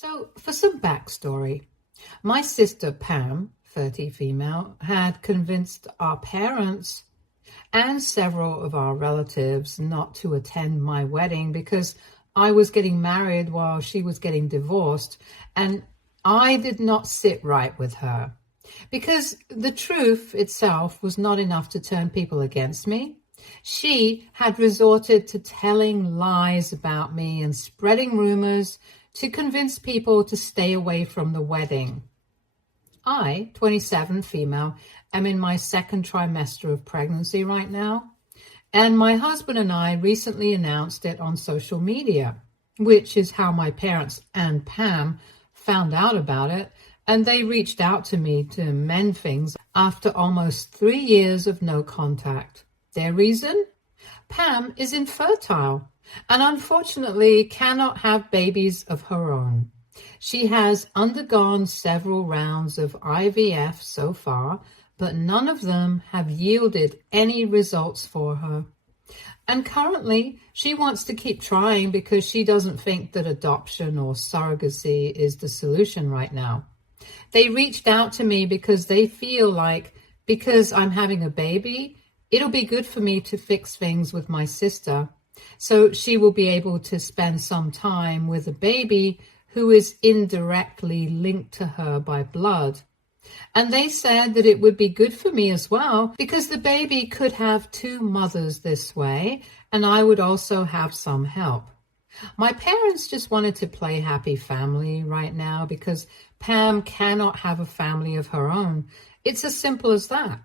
So, for some backstory, my sister Pam, 30 female, had convinced our parents and several of our relatives not to attend my wedding because I was getting married while she was getting divorced, and I did not sit right with her. Because the truth itself was not enough to turn people against me. She had resorted to telling lies about me and spreading rumors to convince people to stay away from the wedding. I, 27 female, am in my second trimester of pregnancy right now, and my husband and I recently announced it on social media, which is how my parents and Pam found out about it, and they reached out to me to mend things after almost 3 years of no contact. Their reason? Pam is infertile and unfortunately cannot have babies of her own. She has undergone several rounds of IVF so far, but none of them have yielded any results for her. And currently, she wants to keep trying because she doesn't think that adoption or surrogacy is the solution right now. They reached out to me because they feel like because I'm having a baby, it'll be good for me to fix things with my sister, so she will be able to spend some time with a baby who is indirectly linked to her by blood. And they said that it would be good for me as well because the baby could have two mothers this way, and I would also have some help. My parents just wanted to play happy family right now because Pam cannot have a family of her own. It's as simple as that.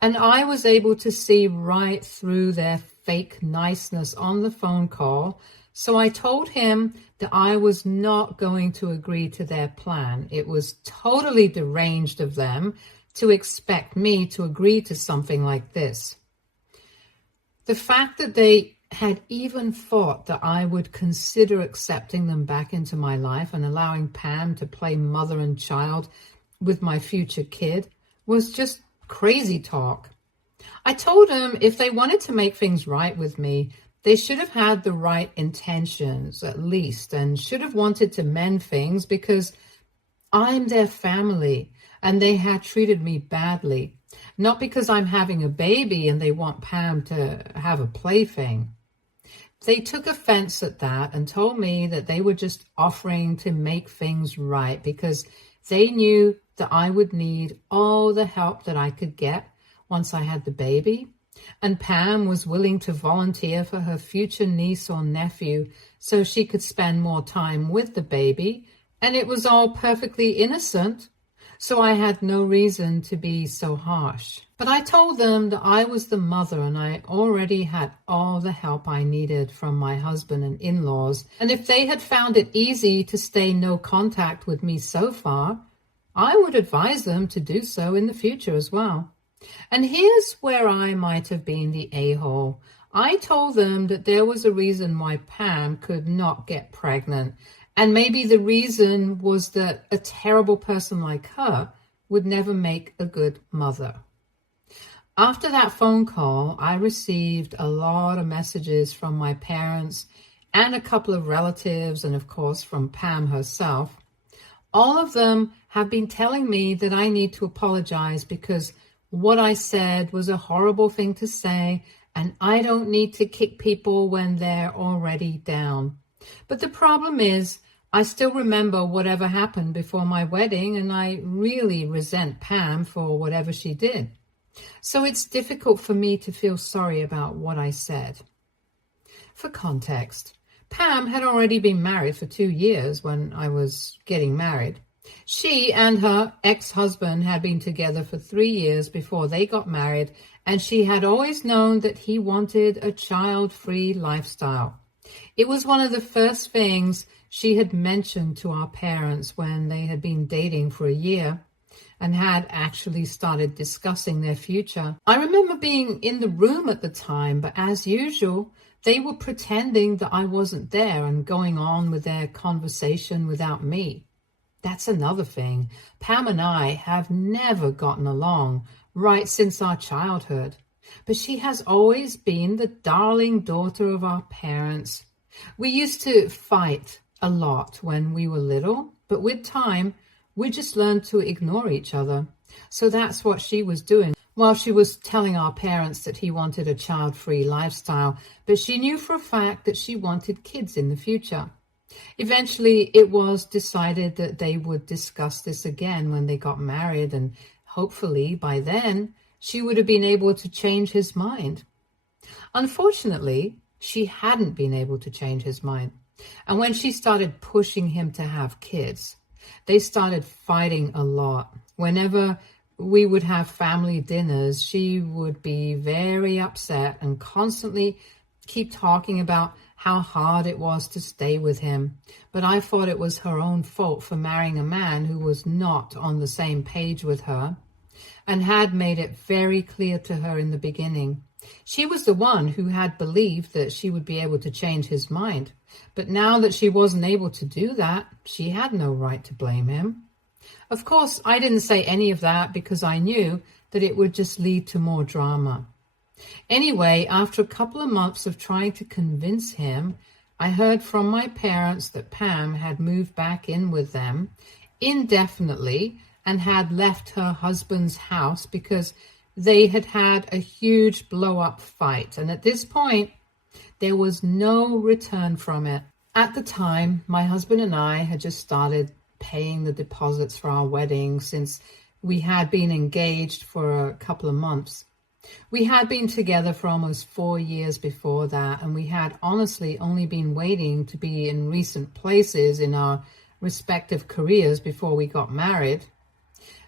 And I was able to see right through their fake niceness on the phone call. So I told him that I was not going to agree to their plan. It was totally deranged of them to expect me to agree to something like this. The fact that they had even thought that I would consider accepting them back into my life and allowing Pam to play mother and child with my future kid was just crazy talk. I told them if they wanted to make things right with me, they should have had the right intentions at least and should have wanted to mend things because I'm their family and they had treated me badly. Not because I'm having a baby and they want Pam to have a plaything. They took offense at that and told me that they were just offering to make things right because they knew that I would need all the help that I could get once I had the baby. And Pam was willing to volunteer for her future niece or nephew so she could spend more time with the baby. And it was all perfectly innocent. So I had no reason to be so harsh. But I told them that I was the mother and I already had all the help I needed from my husband and in-laws. And if they had found it easy to stay no contact with me so far, I would advise them to do so in the future as well. And here's where I might have been the a-hole. I told them that there was a reason why Pam could not get pregnant. And maybe the reason was that a terrible person like her would never make a good mother. After that phone call, I received a lot of messages from my parents and a couple of relatives and, of course, from Pam herself. All of them have been telling me that I need to apologize because what I said was a horrible thing to say and I don't need to kick people when they're already down. But the problem is, I still remember whatever happened before my wedding, and I really resent Pam for whatever she did. So it's difficult for me to feel sorry about what I said. For context, Pam had already been married for 2 years when I was getting married. She and her ex-husband had been together for 3 years before they got married, and she had always known that he wanted a child-free lifestyle. It was one of the first things she had mentioned to our parents when they had been dating for a year and had actually started discussing their future. I remember being in the room at the time, but as usual, they were pretending that I wasn't there and going on with their conversation without me. That's another thing. Pam and I have never gotten along right since our childhood, but she has always been the darling daughter of our parents. We used to fight a lot when we were little, But with time, we just learned to ignore each other. So that's what she was doing while she was telling our parents that he wanted a child-free lifestyle, but she knew for a fact that she wanted kids in the future. Eventually, it was decided that they would discuss this again when they got married, and hopefully by then, she would have been able to change his mind. Unfortunately, she hadn't been able to change his mind. And when she started pushing him to have kids, they started fighting a lot. Whenever we would have family dinners, she would be very upset and constantly keep talking about how hard it was to stay with him. But I thought it was her own fault for marrying a man who was not on the same page with her and had made it very clear to her in the beginning. She was the one who had believed that she would be able to change his mind. But now that she wasn't able to do that, she had no right to blame him. Of course, I didn't say any of that because I knew that it would just lead to more drama. Anyway, after a couple of months of trying to convince him, I heard from my parents that Pam had moved back in with them indefinitely and had left her husband's house because they had had a huge blow-up fight. And at this point, there was no return from it. At the time, my husband and I had just started paying the deposits for our wedding since we had been engaged for a couple of months. We had been together for almost 4 years before that, and we had honestly only been waiting to be in recent places in our respective careers before we got married.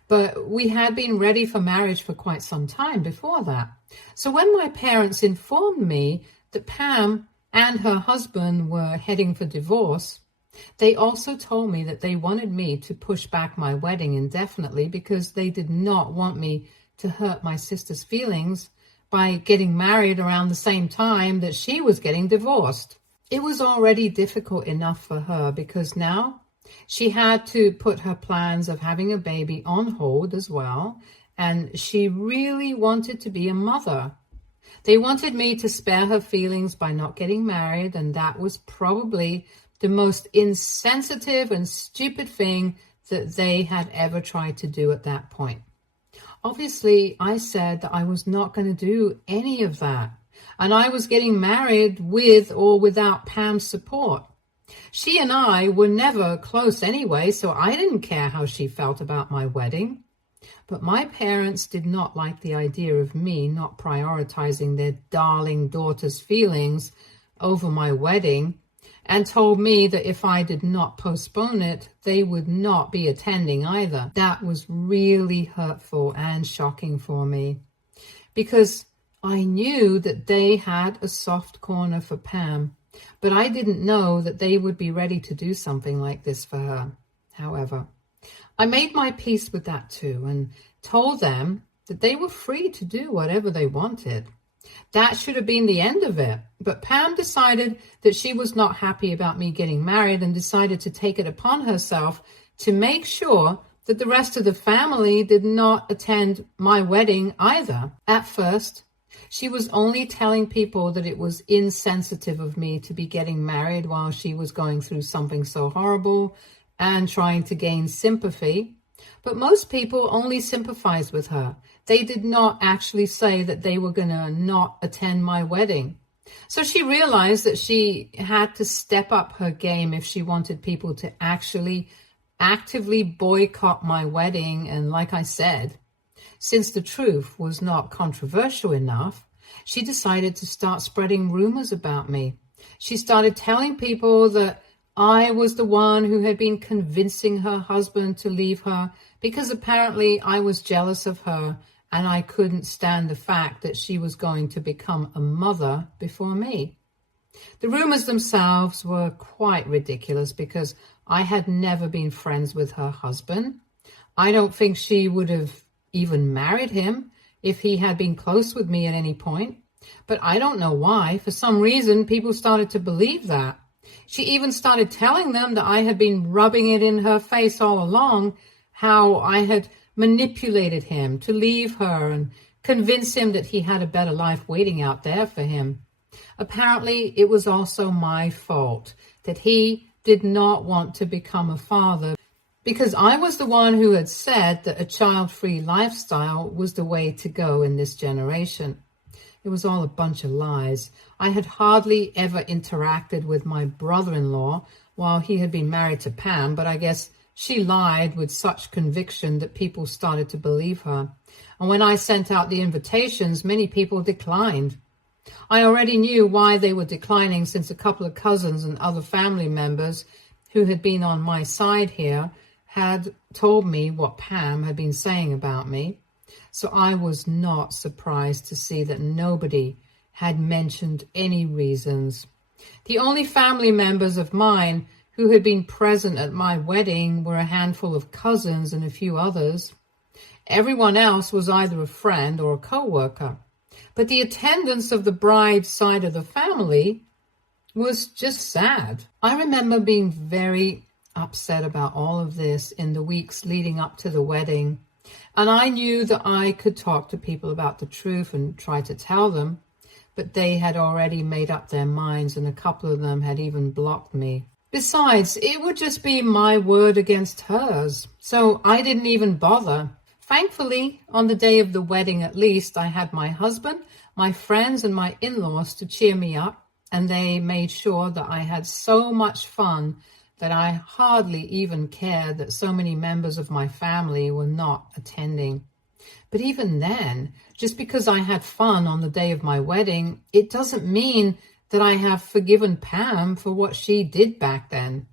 But we had been ready for marriage for quite some time before that. So when my parents informed me that Pam and her husband were heading for divorce, they also told me that they wanted me to push back my wedding indefinitely because they did not want me to hurt my sister's feelings by getting married around the same time that she was getting divorced. It was already difficult enough for her because now she had to put her plans of having a baby on hold as well, and she really wanted to be a mother. They wanted me to spare her feelings by not getting married, and that was probably the most insensitive and stupid thing that they had ever tried to do at that point. Obviously, I said that I was not going to do any of that, and I was getting married with or without Pam's support. She and I were never close anyway, so I didn't care how she felt about my wedding. But my parents did not like the idea of me not prioritizing their darling daughter's feelings over my wedding, and told me that if I did not postpone it, they would not be attending either. That was really hurtful and shocking for me, because I knew that they had a soft corner for Pam, but I didn't know that they would be ready to do something like this for her. However, I made my peace with that too and told them that they were free to do whatever they wanted. That should have been the end of it. But Pam decided that she was not happy about me getting married and decided to take it upon herself to make sure that the rest of the family did not attend my wedding either. At first, she was only telling people that it was insensitive of me to be getting married while she was going through something so horrible and trying to gain sympathy. But most people only sympathized with her. They did not actually say that they were going to not attend my wedding. So she realized that she had to step up her game if she wanted people to actually actively boycott my wedding. And like I said, since the truth was not controversial enough, she decided to start spreading rumors about me. She started telling people that I was the one who had been convincing her husband to leave her because apparently I was jealous of her and I couldn't stand the fact that she was going to become a mother before me. The rumors themselves were quite ridiculous because I had never been friends with her husband. I don't think she would have even married him if he had been close with me at any point. But I don't know why. For some reason, people started to believe that. She even started telling them that I had been rubbing it in her face all along, how I had manipulated him to leave her and convince him that he had a better life waiting out there for him. Apparently, it was also my fault that he did not want to become a father because I was the one who had said that a child-free lifestyle was the way to go in this generation. It was all a bunch of lies. I had hardly ever interacted with my brother-in-law while he had been married to Pam, but I guess she lied with such conviction that people started to believe her. And when I sent out the invitations, many people declined. I already knew why they were declining, since a couple of cousins and other family members who had been on my side here had told me what Pam had been saying about me. So I was not surprised to see that nobody had mentioned any reasons. The only family members of mine who had been present at my wedding were a handful of cousins and a few others. Everyone else was either a friend or a co-worker. But the attendance of the bride's side of the family was just sad. I remember being very upset about all of this in the weeks leading up to the wedding. And I knew that I could talk to people about the truth and try to tell them, but they had already made up their minds, and a couple of them had even blocked me. Besides, it would just be my word against hers, so I didn't even bother. Thankfully, on the day of the wedding at least, I had my husband, my friends, and my in-laws to cheer me up, and they made sure that I had so much fun that I hardly even cared that so many members of my family were not attending. But even then, just because I had fun on the day of my wedding, it doesn't mean that I have forgiven Pam for what she did back then.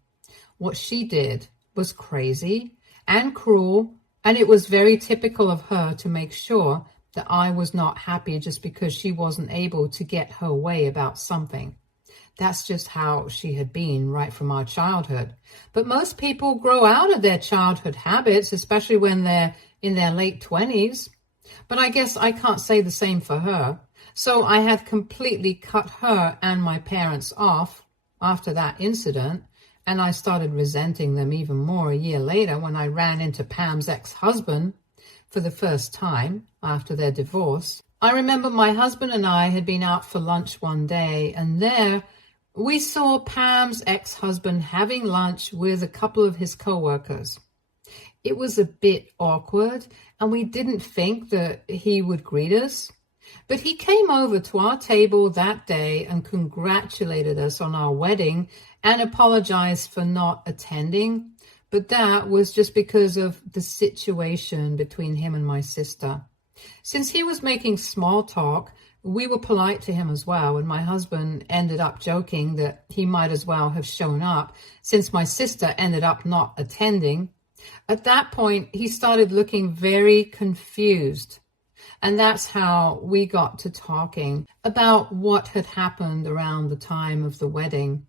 What she did was crazy and cruel, and it was very typical of her to make sure that I was not happy just because she wasn't able to get her way about something. That's just how she had been right from our childhood. But most people grow out of their childhood habits, especially when they're in their late 20s. But I guess I can't say the same for her. So I had completely cut her and my parents off after that incident, and I started resenting them even more a year later when I ran into Pam's ex-husband for the first time after their divorce. I remember my husband and I had been out for lunch one day, and there we saw Pam's ex-husband having lunch with a couple of his co-workers. It was a bit awkward, and we didn't think that he would greet us. But he came over to our table that day and congratulated us on our wedding and apologized for not attending. But that was just because of the situation between him and my sister. Since he was making small talk, we were polite to him as well, and my husband ended up joking that he might as well have shown up since my sister ended up not attending. At that point, he started looking very confused, and that's how we got to talking about what had happened around the time of the wedding.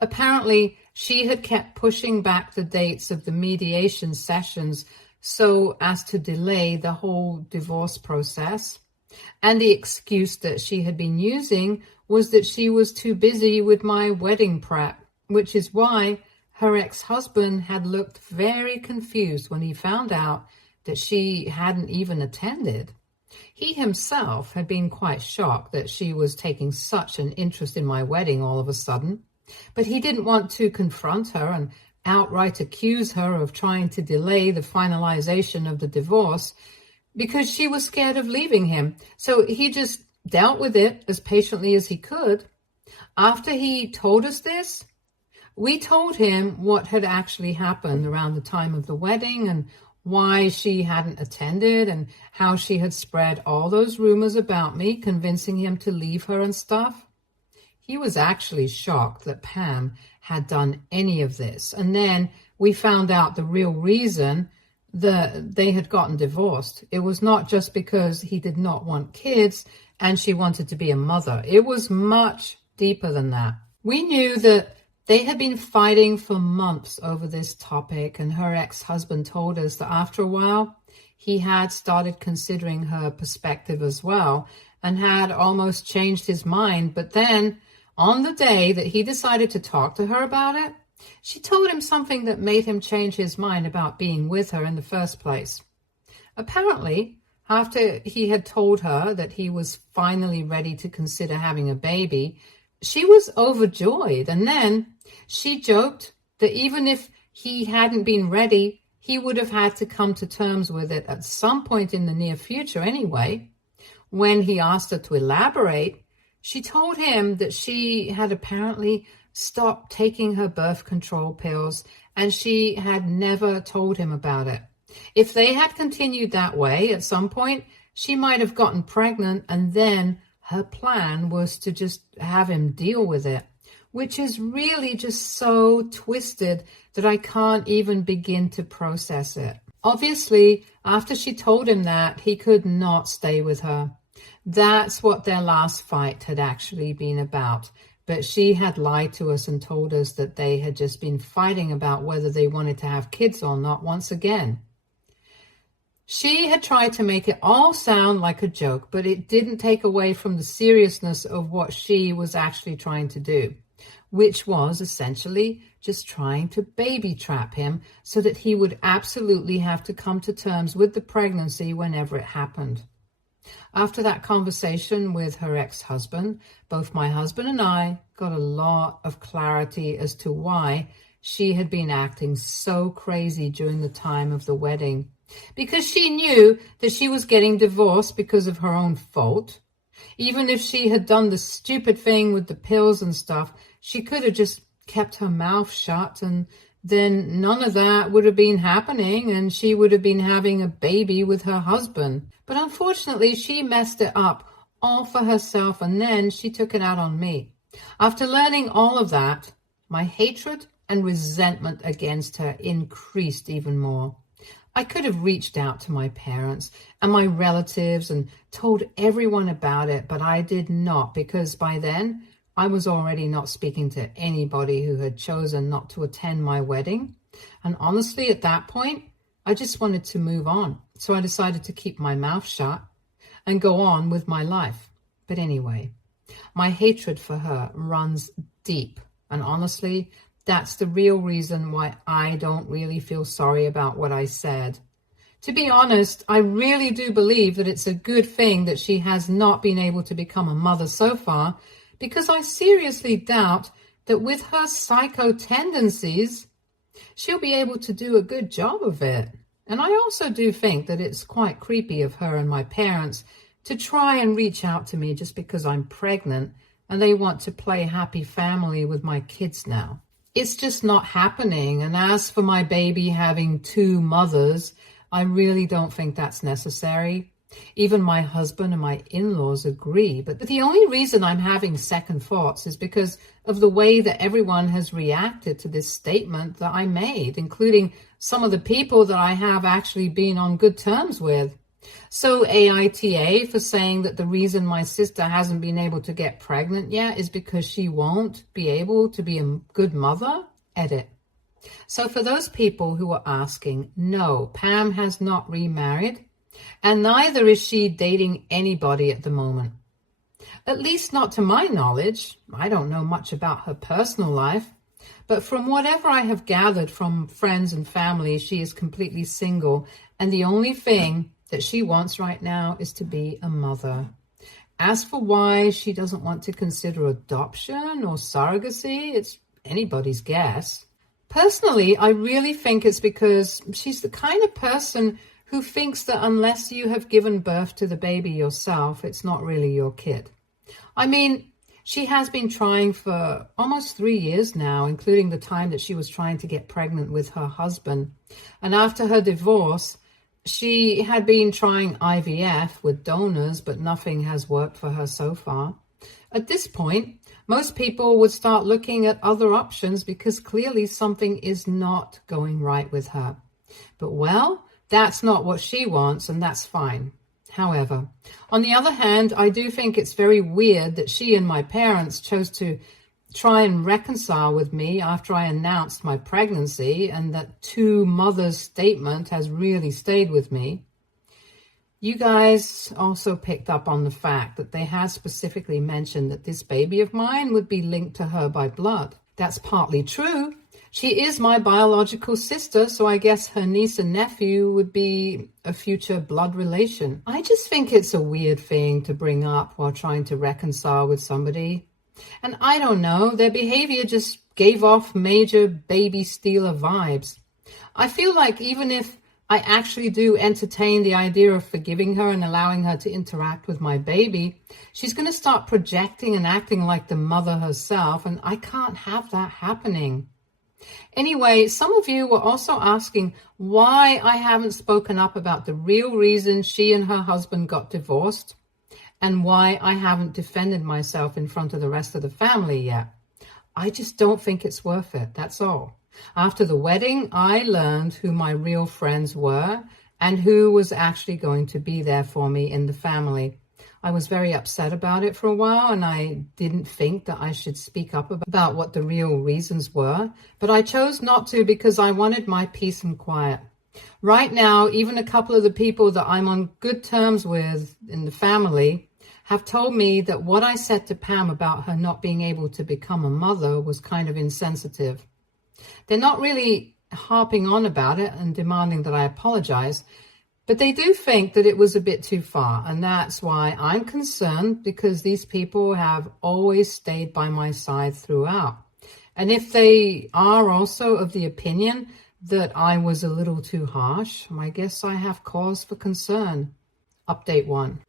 Apparently, she had kept pushing back the dates of the mediation sessions so as to delay the whole divorce process. And the excuse that she had been using was that she was too busy with my wedding prep, which is why her ex-husband had looked very confused when he found out that she hadn't even attended. He himself had been quite shocked that she was taking such an interest in my wedding all of a sudden, but he didn't want to confront her and outright accuse her of trying to delay the finalization of the divorce because she was scared of leaving him. So he just dealt with it as patiently as he could. After he told us this, we told him what had actually happened around the time of the wedding and why she hadn't attended and how she had spread all those rumors about me, convincing him to leave her and stuff. He was actually shocked that Pam had done any of this. And then we found out the real reason that they had gotten divorced. It was not just because he did not want kids and she wanted to be a mother. It was much deeper than that. We knew that they had been fighting for months over this topic, and her ex-husband told us that after a while, he had started considering her perspective as well and had almost changed his mind. But then, on the day that he decided to talk to her about it, she told him something that made him change his mind about being with her in the first place. Apparently, after he had told her that he was finally ready to consider having a baby, she was overjoyed. And then she joked that even if he hadn't been ready, he would have had to come to terms with it at some point in the near future anyway. When he asked her to elaborate, she told him that she had apparently stopped taking her birth control pills and she had never told him about it. If they had continued that way, at some point, she might have gotten pregnant, and then her plan was to just have him deal with it, which is really just so twisted that I can't even begin to process it. Obviously, after she told him that, he could not stay with her. That's what their last fight had actually been about. But she had lied to us and told us that they had just been fighting about whether they wanted to have kids or not once again. She had tried to make it all sound like a joke, but it didn't take away from the seriousness of what she was actually trying to do, which was essentially just trying to baby trap him so that he would absolutely have to come to terms with the pregnancy whenever it happened. After that conversation with her ex-husband, both my husband and I got a lot of clarity as to why she had been acting so crazy during the time of the wedding. Because she knew that she was getting divorced because of her own fault. Even if she had done the stupid thing with the pills and stuff, she could have just kept her mouth shut, and then none of that would have been happening, and she would have been having a baby with her husband. But unfortunately, she messed it up all for herself, and then she took it out on me. After learning all of that, my hatred and resentment against her increased even more. I could have reached out to my parents and my relatives and told everyone about it, but I did not, because by then I was already not speaking to anybody who had chosen not to attend my wedding. And honestly, at that point, I just wanted to move on. So I decided to keep my mouth shut and go on with my life. But anyway, my hatred for her runs deep. And honestly, that's the real reason why I don't really feel sorry about what I said. To be honest, I really do believe that it's a good thing that she has not been able to become a mother so far, because I seriously doubt that with her psycho tendencies, she'll be able to do a good job of it. And I also do think that it's quite creepy of her and my parents to try and reach out to me just because I'm pregnant and they want to play happy family with my kids now. It's just not happening. And as for my baby having two mothers, I really don't think that's necessary. Even my husband and my in-laws agree. But the only reason I'm having second thoughts is because of the way that everyone has reacted to this statement that I made, including some of the people that I have actually been on good terms with. So AITA for saying that the reason my sister hasn't been able to get pregnant yet is because she won't be able to be a good mother? Edit. So for those people who are asking, no, Pam has not remarried, and neither is she dating anybody at the moment. At least not to my knowledge. I don't know much about her personal life, but from whatever I have gathered from friends and family, she is completely single, and the only thing that she wants right now is to be a mother. As for why she doesn't want to consider adoption or surrogacy, it's anybody's guess. Personally, I really think it's because she's the kind of person who thinks that unless you have given birth to the baby yourself, it's not really your kid. I mean, she has been trying for almost 3 years now, including the time that she was trying to get pregnant with her husband. And after her divorce, she had been trying IVF with donors, but nothing has worked for her so far. At this point, most people would start looking at other options because clearly something is not going right with her. But well, that's not what she wants, and that's fine. However, on the other hand, I do think it's very weird that she and my parents chose to try and reconcile with me after I announced my pregnancy, and that two mothers statement has really stayed with me. You guys also picked up on the fact that they had specifically mentioned that this baby of mine would be linked to her by blood. That's partly true. She is my biological sister, so I guess her niece and nephew would be a future blood relation. I just think it's a weird thing to bring up while trying to reconcile with somebody. And I don't know, their behavior just gave off major baby stealer vibes. I feel like even if I actually do entertain the idea of forgiving her and allowing her to interact with my baby, she's going to start projecting and acting like the mother herself, and I can't have that happening. Anyway, some of you were also asking why I haven't spoken up about the real reason she and her husband got divorced and why I haven't defended myself in front of the rest of the family yet. I just don't think it's worth it, that's all. After the wedding, I learned who my real friends were and who was actually going to be there for me in the family. I was very upset about it for a while, and I didn't think that I should speak up about what the real reasons were, but I chose not to because I wanted my peace and quiet. Right now, even a couple of the people that I'm on good terms with in the family have told me that what I said to Pam about her not being able to become a mother was kind of insensitive. They're not really harping on about it and demanding that I apologize, but they do think that it was a bit too far, and that's why I'm concerned, because these people have always stayed by my side throughout. And if they are also of the opinion that I was a little too harsh, I guess I have cause for concern. Update 1.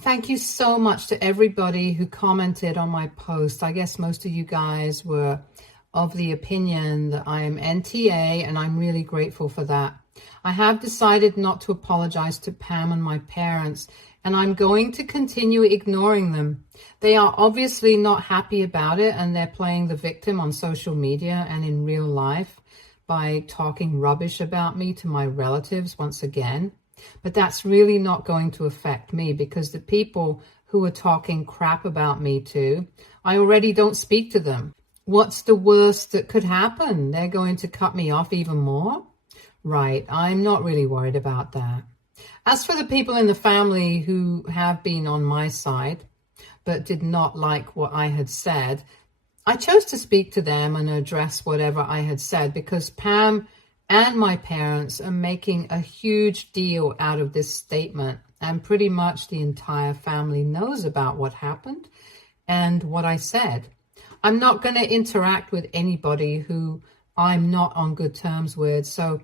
Thank you so much to everybody who commented on my post. I guess most of you guys were of the opinion that I am NTA, and I'm really grateful for that. I have decided not to apologize to Pam and my parents, and I'm going to continue ignoring them. They are obviously not happy about it, and they're playing the victim on social media and in real life by talking rubbish about me to my relatives once again. But that's really not going to affect me, because the people who are talking crap about me too, I already don't speak to them. What's the worst that could happen? They're going to cut me off even more? Right, I'm not really worried about that. As for the people in the family who have been on my side but did not like what I had said, I chose to speak to them and address whatever I had said because Pam and my parents are making a huge deal out of this statement, and pretty much the entire family knows about what happened and what I said. I'm not going to interact with anybody who I'm not on good terms with, so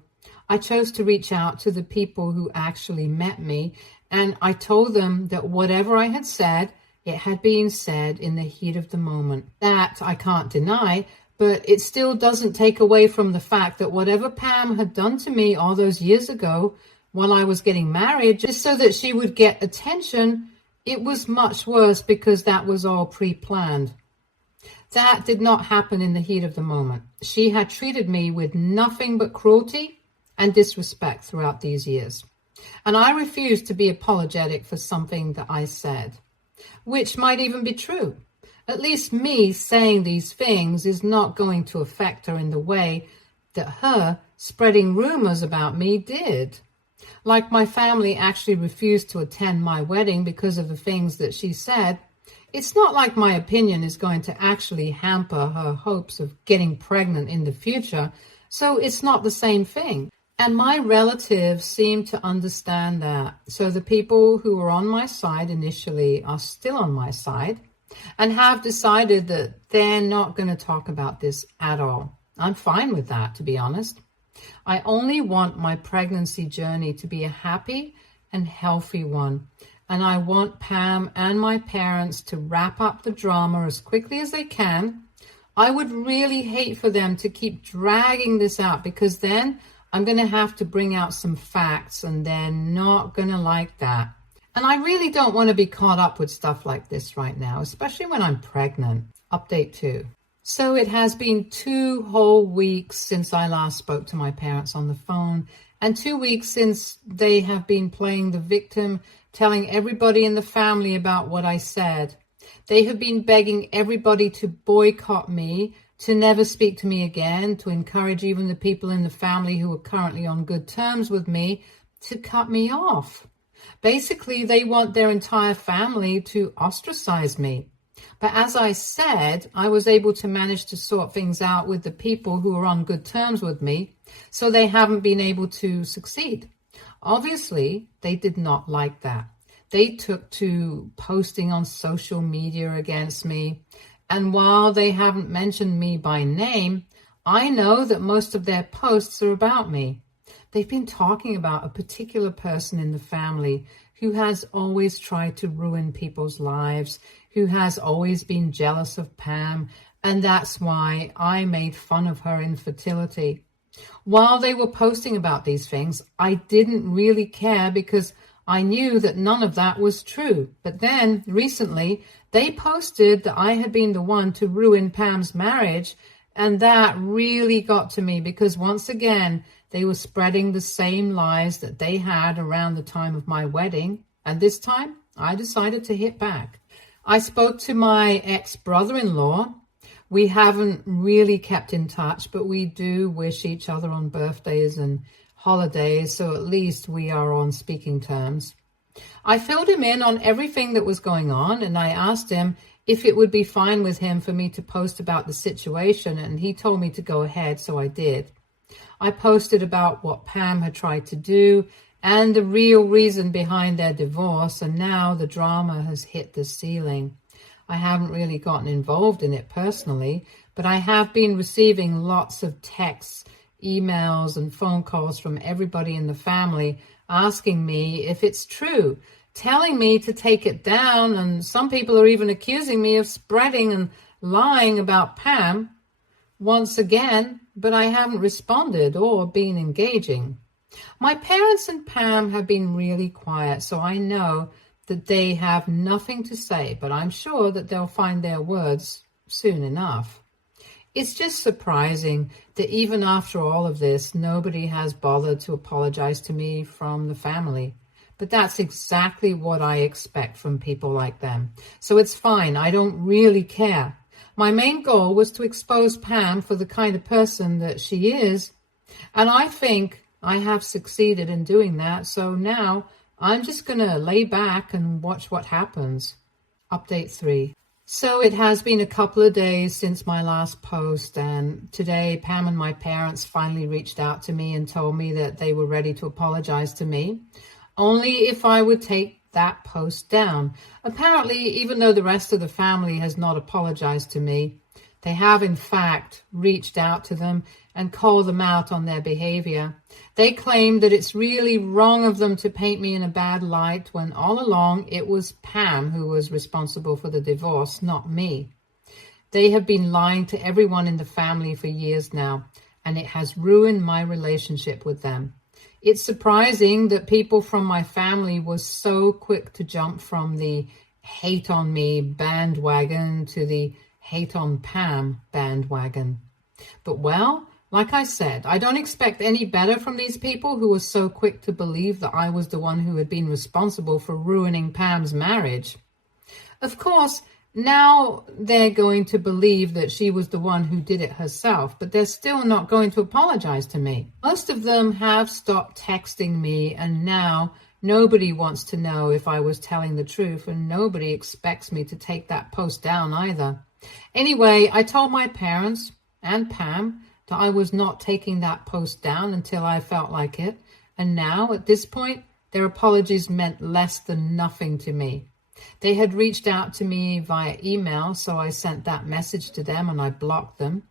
I chose to reach out to the people who actually met me, and I told them that whatever I had said, it had been said in the heat of the moment. That I can't deny, but it still doesn't take away from the fact that whatever Pam had done to me all those years ago while I was getting married, just so that she would get attention, it was much worse because that was all pre-planned. That did not happen in the heat of the moment. She had treated me with nothing but cruelty and disrespect throughout these years. And I refused to be apologetic for something that I said, which might even be true. At least me saying these things is not going to affect her in the way that her spreading rumors about me did. Like my family actually refused to attend my wedding because of the things that she said, it's not like my opinion is going to actually hamper her hopes of getting pregnant in the future, so it's not the same thing. And my relatives seem to understand that. So the people who were on my side initially are still on my side and have decided that they're not going to talk about this at all. I'm fine with that, to be honest. I only want my pregnancy journey to be a happy and healthy one. And I want Pam and my parents to wrap up the drama as quickly as they can. I would really hate for them to keep dragging this out, because then I'm going to have to bring out some facts and they're not going to like that. And I really don't want to be caught up with stuff like this right now, especially when I'm pregnant. Update 2. So it has been 2 whole weeks since I last spoke to my parents on the phone, and 2 weeks since they have been playing the victim, telling everybody in the family about what I said. They have been begging everybody to boycott me, to never speak to me again, to encourage even the people in the family who are currently on good terms with me to cut me off. Basically, they want their entire family to ostracize me. But as I said, I was able to manage to sort things out with the people who are on good terms with me, so they haven't been able to succeed. Obviously, they did not like that. They took to posting on social media against me. And while they haven't mentioned me by name, I know that most of their posts are about me. They've been talking about a particular person in the family who has always tried to ruin people's lives, who has always been jealous of Pam, and that's why I made fun of her infertility. While they were posting about these things, I didn't really care because I knew that none of that was true. But then, recently, they posted that I had been the one to ruin Pam's marriage, and that really got to me because once again, they were spreading the same lies that they had around the time of my wedding. And this time, I decided to hit back. I spoke to my ex-brother-in-law. We haven't really kept in touch, but we do wish each other on birthdays and holidays, so at least we are on speaking terms. I filled him in on everything that was going on, and I asked him if it would be fine with him for me to post about the situation, and he told me to go ahead, so I did. I posted about what Pam had tried to do and the real reason behind their divorce, and now the drama has hit the ceiling. I haven't really gotten involved in it personally, but I have been receiving lots of texts, emails, and phone calls from everybody in the family asking me if it's true, telling me to take it down, and some people are even accusing me of spreading and lying about Pam once again, but I haven't responded or been engaging. My parents and Pam have been really quiet, so I know that they have nothing to say, but I'm sure that they'll find their words soon enough. It's just surprising that even after all of this, nobody has bothered to apologize to me from the family. But that's exactly what I expect from people like them. So it's fine. I don't really care. My main goal was to expose Pam for the kind of person that she is, and I think I have succeeded in doing that. So now I'm just going to lay back and watch what happens. Update 3. So it has been a couple of days since my last post, and today Pam and my parents finally reached out to me and told me that they were ready to apologize to me, only if I would take that post down. Apparently, even though the rest of the family has not apologized to me, they have in fact reached out to them and called them out on their behavior. They claim that it's really wrong of them to paint me in a bad light when all along it was Pam who was responsible for the divorce, not me. They have been lying to everyone in the family for years now, and it has ruined my relationship with them. It's surprising that people from my family were so quick to jump from the hate on me bandwagon to the hate on Pam bandwagon. But well, like I said, I don't expect any better from these people who were so quick to believe that I was the one who had been responsible for ruining Pam's marriage. Of course, now they're going to believe that she was the one who did it herself, but they're still not going to apologize to me. Most of them have stopped texting me, and now nobody wants to know if I was telling the truth, and nobody expects me to take that post down either. Anyway, I told my parents and Pam that I was not taking that post down until I felt like it, and now, at this point, their apologies meant less than nothing to me. They had reached out to me via email, so I sent that message to them and I blocked them.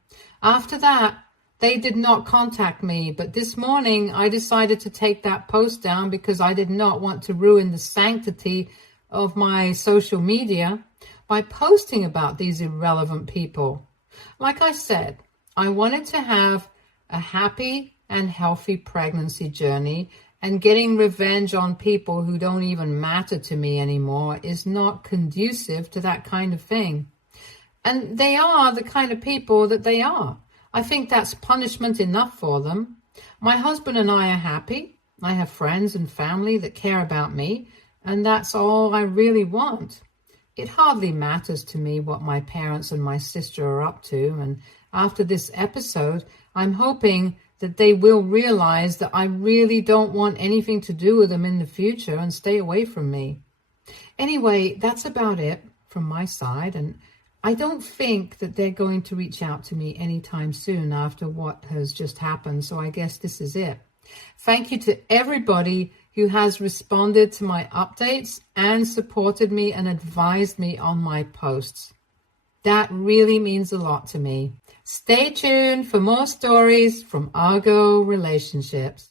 After that, they did not contact me, but this morning I decided to take that post down because I did not want to ruin the sanctity of my social media by posting about these irrelevant people. Like I said, I wanted to have a happy and healthy pregnancy journey, and getting revenge on people who don't even matter to me anymore is not conducive to that kind of thing. And they are the kind of people that they are. I think that's punishment enough for them. My husband and I are happy. I have friends and family that care about me, and that's all I really want. It hardly matters to me what my parents and my sister are up to, and after this episode, I'm hoping that they will realize that I really don't want anything to do with them in the future and stay away from me. Anyway, that's about it from my side, and I don't think that they're going to reach out to me anytime soon after what has just happened, so I guess this is it. Thank you to everybody who has responded to my updates and supported me and advised me on my posts. That really means a lot to me. Stay tuned for more stories from Argo Relationships.